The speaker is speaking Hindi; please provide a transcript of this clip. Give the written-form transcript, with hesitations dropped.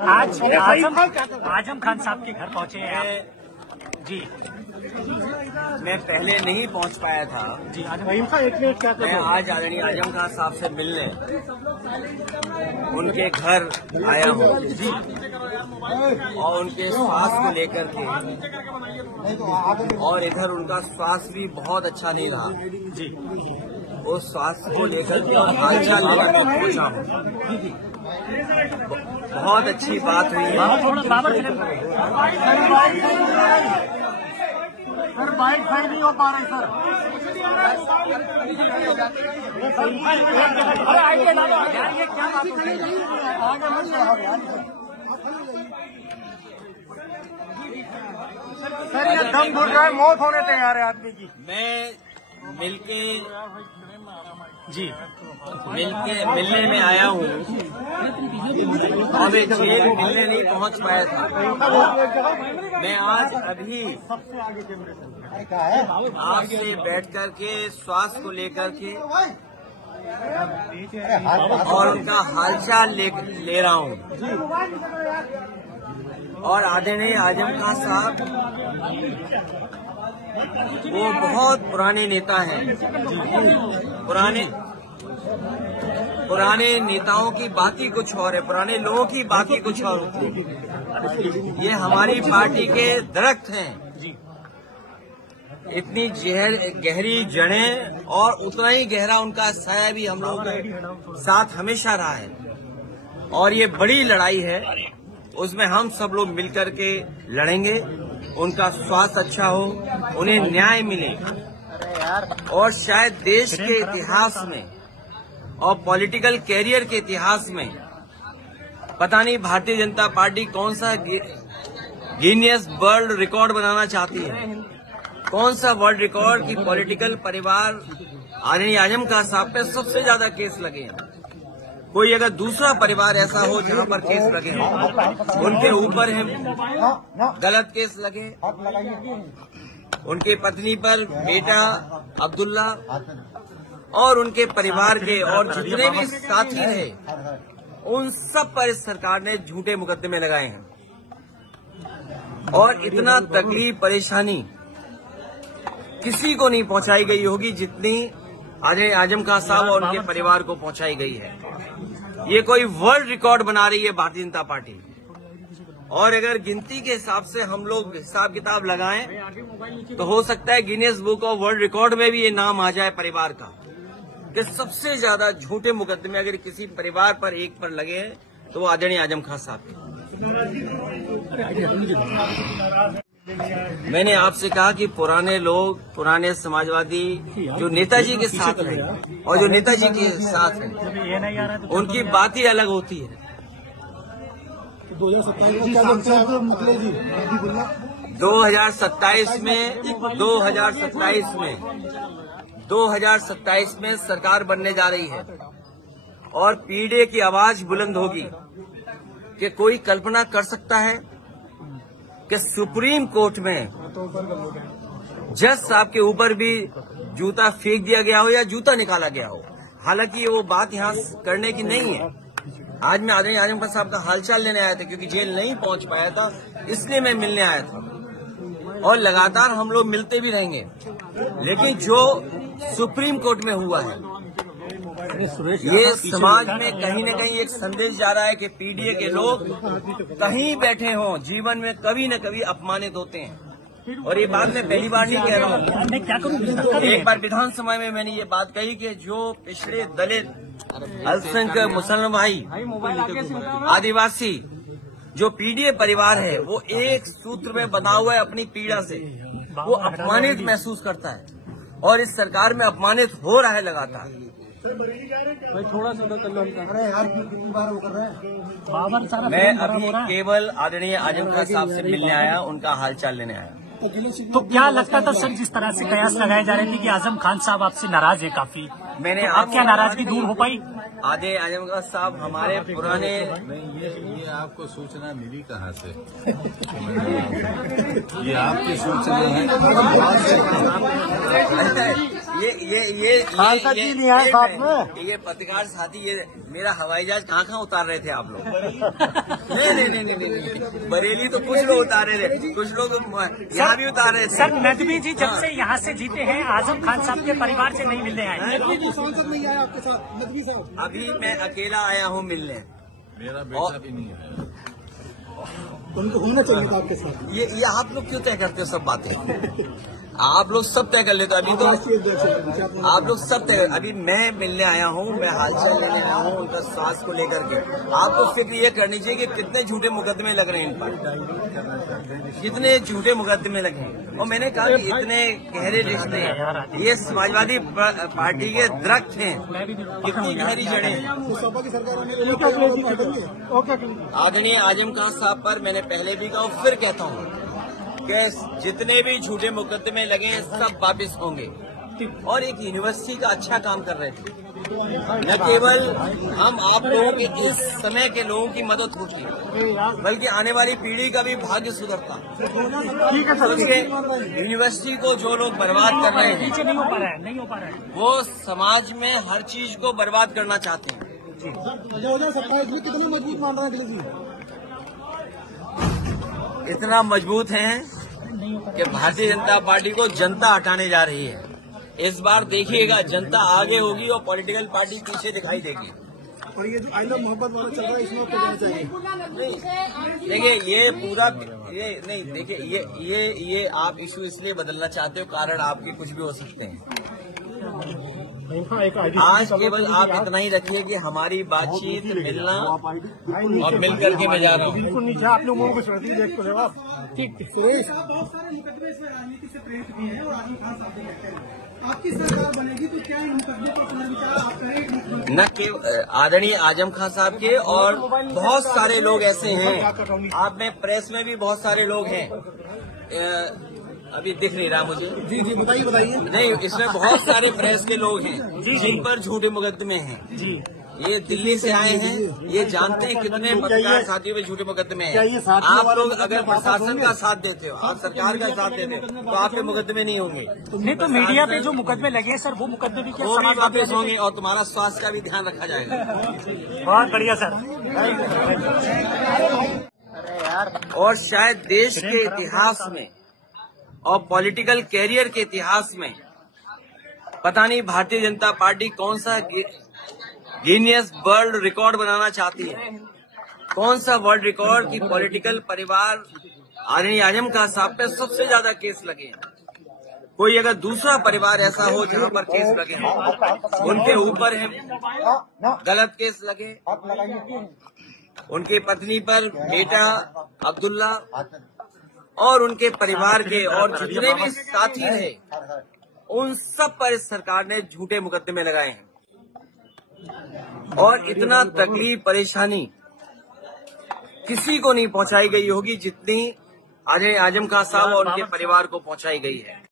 आज आजम खान साहब के घर पहुंचे हैं जी। मैं पहले नहीं पहुंच पाया था जी। मैं आज आदरणीय आजम खान साहब से मिलने उनके घर आया हूँ और उनके स्वास्थ्य को लेकर के, और इधर उनका स्वास्थ्य भी बहुत अच्छा नहीं रहा जी। उस स्वास्थ्य को लेकर के और हालचाल लेकर मैं पहुंचा हूँ। बहुत अच्छी बात हुई है। सर बाइक खड़ी नहीं हो पा रही सर। सर ये दम घुट रहा है, मौत होने तैयार है आदमी की। मैं मिलने में आया हूँ और मैं जेल मिलने नहीं पहुँच पाया था। मैं आज अभी आपसे बैठ कर के स्वास्थ्य को लेकर के और उनका हालचाल ले रहा हूँ। और आदरणीय आजम खान साहब वो बहुत पुराने नेता हैं। पुराने नेताओं की बात ही कुछ और है, पुराने लोगों की बात ही कुछ और होती है। ये हमारी पार्टी के दरख्त हैं, इतनी गहरी जड़ें और उतना ही गहरा उनका साया भी हम लोगों के साथ हमेशा रहा है। और ये बड़ी लड़ाई है, उसमें हम सब लोग मिलकर के लड़ेंगे। उनका स्वास्थ्य अच्छा हो, उन्हें न्याय मिले और शायद देश के इतिहास में और पॉलिटिकल कैरियर के इतिहास में पता नहीं भारतीय जनता पार्टी कौन सा गिनीज वर्ल्ड रिकॉर्ड बनाना चाहती है, कौन सा वर्ल्ड रिकॉर्ड की पॉलिटिकल परिवार आदरणीय आजम खान साहब पे सबसे ज्यादा केस लगे हैं। कोई अगर दूसरा परिवार ऐसा हो जहां पर केस लगे हो, उनके ऊपर है गलत केस लगे, उनके पत्नी पर बेटा अब्दुल्ला और उनके परिवार के और जितने भी साथी रहे, उन सब पर इस सरकार ने झूठे मुकदमे लगाए हैं। और इतना तकलीफ परेशानी किसी को नहीं पहुंचाई गई होगी जितनी आदरणीय आजम खान साहब और उनके परिवार को पहुंचाई गई है। ये कोई वर्ल्ड रिकॉर्ड बना रही है भारतीय जनता पार्टी। और अगर गिनती के हिसाब से हम लोग हिसाब किताब लगाएं तो हो सकता है Guinness book of world record में भी ये नाम आ जाए परिवार का कि सबसे ज्यादा झूठे मुकदमे अगर किसी परिवार पर एक पर लगे हैं तो वो आदरणीय आजम खान साहब के। मैंने आपसे कहा कि पुराने लोग, पुराने समाजवादी जो नेताजी के साथ हैं और जो नेताजी के साथ हैं, उनकी बात ही अलग होती है। 2027 में सरकार बनने जा रही है और पीडीए की आवाज बुलंद होगी कि कोई कल्पना कर सकता है कि सुप्रीम कोर्ट में जज साहब के ऊपर भी जूता फेंक दिया गया हो या जूता निकाला गया हो। हालांकि वो बात यहाँ करने की नहीं है। आज मैं आदरणीय आजम खान साहब का हालचाल लेने आया था क्योंकि जेल नहीं पहुंच पाया था, इसलिए मैं मिलने आया था और लगातार हम लोग मिलते भी रहेंगे। लेकिन जो सुप्रीम कोर्ट में हुआ है, ये समाज में कहीं न कहीं एक संदेश जा रहा है कि पीडीए के लोग कहीं बैठे हों, जीवन में कभी न कभी अपमानित होते हैं। और ये बात मैं पहली बार नहीं कह रहा हूँ। एक बार विधानसभा में मैंने ये बात कही कि जो पिछड़े दलित, अल्पसंख्यक, मुसलमान भाई, आदिवासी, जो पीडीए परिवार है, वो एक सूत्र में बंधा हुआ है अपनी पीड़ा से, वो अपमानित महसूस करता है और इस सरकार में अपमानित हो रहा है लगातार। थोड़ा सा मैं अभी केवल आदरणीय आजम खान साहब से मिलने आया, उनका हालचाल लेने आया। तो क्या लगता था सर, जिस तरह से कयास लगाए जा रहे थे कि आजम खान साहब आपसे नाराज है काफी, मैंने अब क्या नाराजगी दूर हो पाई? आदे आजम खान साहब हमारे पुराने नहीं, ये आपको सूचना मिली कहाँ से? ये आपकी सूचना है। ये पत्रकार साथी, ये मेरा हवाई जहाज कहाँ उतार रहे थे आप लोग? नहीं, बरेली तो कुछ लोग उतार रहे थे, कुछ लोग यहाँ भी उतार रहे थे। सर नदवी जी जब से यहाँ से जीते हैं आजम खान साहब के परिवार से नहीं मिलने आए। सांसद नहीं आया आपके साथ नदवी साहब? अभी मैं अकेला आया हूँ मिलने। मेरा बेटा भी नहीं है। उनको होना चाहिए था आपके साथ। ये आप लोग क्यों तय करते हो सब बातें? आप लोग सब तय कर लेते हो। अभी तो आप लोग सब तय। अभी मैं मिलने आया हूँ, मैं हालचाल लेने आया हूँ उनका स्वास्थ्य को लेकर के। आपको फिक्र ये करनी चाहिए कि कितने झूठे मुकदमे लग रहे हैं इन पर, कितने झूठे मुकदमे लगे हैं। और मैंने कहा कि इतने गहरे रिश्ते हैं, ये समाजवादी पार्टी के दरख्त हैं, कितनी गहरी जड़ें। आदरणीय आजम खान साहब पर मैंने पहले भी कहा, फिर कहता हूँ कि जितने भी झूठे मुकदमे लगे हैं सब वापिस होंगे। और एक यूनिवर्सिटी का अच्छा काम कर रहे थे, न केवल हम आप लोगों के इस समय के लोगों की मदद होती, बल्कि आने वाली पीढ़ी का भी भाग्य सुधरता। यूनिवर्सिटी को जो लोग बर्बाद कर रहे हैं, नहीं हो पा रहा है, वो समाज में हर चीज को बर्बाद करना चाहते हैं। 2027 में कितना मजबूत मान रहा है अखिलेश जी? इतना मजबूत हैं कि भारतीय जनता पार्टी को जनता हटाने जा रही है। इस बार देखिएगा, जनता आगे होगी और पॉलिटिकल पार्टी पीछे दिखाई देगी। और ये जो आई लव मोहब्बत वाला चल रहा है, इसमें क्या कहना चाहिए? देखिए ये पूरा ये नहीं, देखिए ये आप इशू इसलिए बदलना चाहते हो, कारण आपके कुछ भी हो सकते हैं। आज केवल आप इतना ही रखिए कि हमारी बातचीत, मिलना और मिल करके मैं जा रहा हूँ। नीचे आप लोगों को ठीक सुरेश, बहुत सारे मुकदमे इसमें राजनीति से प्रेरित हुए हैं और आजम खान साहब भी कहते हैं आपकी सरकार बनेगी तो क्या इन मुकदमे पर पुनर्विचार आप करें? न केवल आदरणीय आजम खान साहब के, और बहुत सारे लोग ऐसे हैं। आप में प्रेस में भी बहुत सारे लोग हैं, अभी दिख नहीं रहा मुझे। जी बताइए। नहीं, इसमें बहुत सारे प्रेस के लोग हैं जिन पर झूठे मुकदमे हैं। जी, ये दिल्ली से आए हैं, ये जानते हैं कितने पत्रकार साथियों में झूठे मुकदमे हैं। आप लोग अगर प्रशासन का साथ देते हो, आप सरकार का साथ देते हो, तो आप पे मुकदमे नहीं होंगे। नहीं तो मीडिया पे जो मुकदमे लगे हैं सर, वो मुकदमे भी वो भी वापस होंगे और तुम्हारा स्वास्थ्य का भी ध्यान रखा जाएगा। बहुत बढ़िया सर। और शायद देश के इतिहास में और पॉलिटिकल कैरियर के इतिहास में पता नहीं भारतीय जनता पार्टी कौन सा गिनीज वर्ल्ड रिकॉर्ड बनाना चाहती है, कौन सा वर्ल्ड रिकॉर्ड की पॉलिटिकल परिवार आदरणीय आजम खान साहब पे सबसे ज्यादा केस लगे हैं। कोई अगर दूसरा परिवार ऐसा हो जहां पर केस लगे हैं, उनके ऊपर है गलत केस लगे, उनकी पत्नी पर बेटा अब्दुल्ला और उनके परिवार के और जितने भी साथी थे, उन सब पर इस सरकार ने झूठे मुकदमे लगाए हैं। और इतना तकलीफ परेशानी किसी को नहीं पहुंचाई गई होगी जितनी आजम खान साहब और उनके परिवार को पहुंचाई गई है।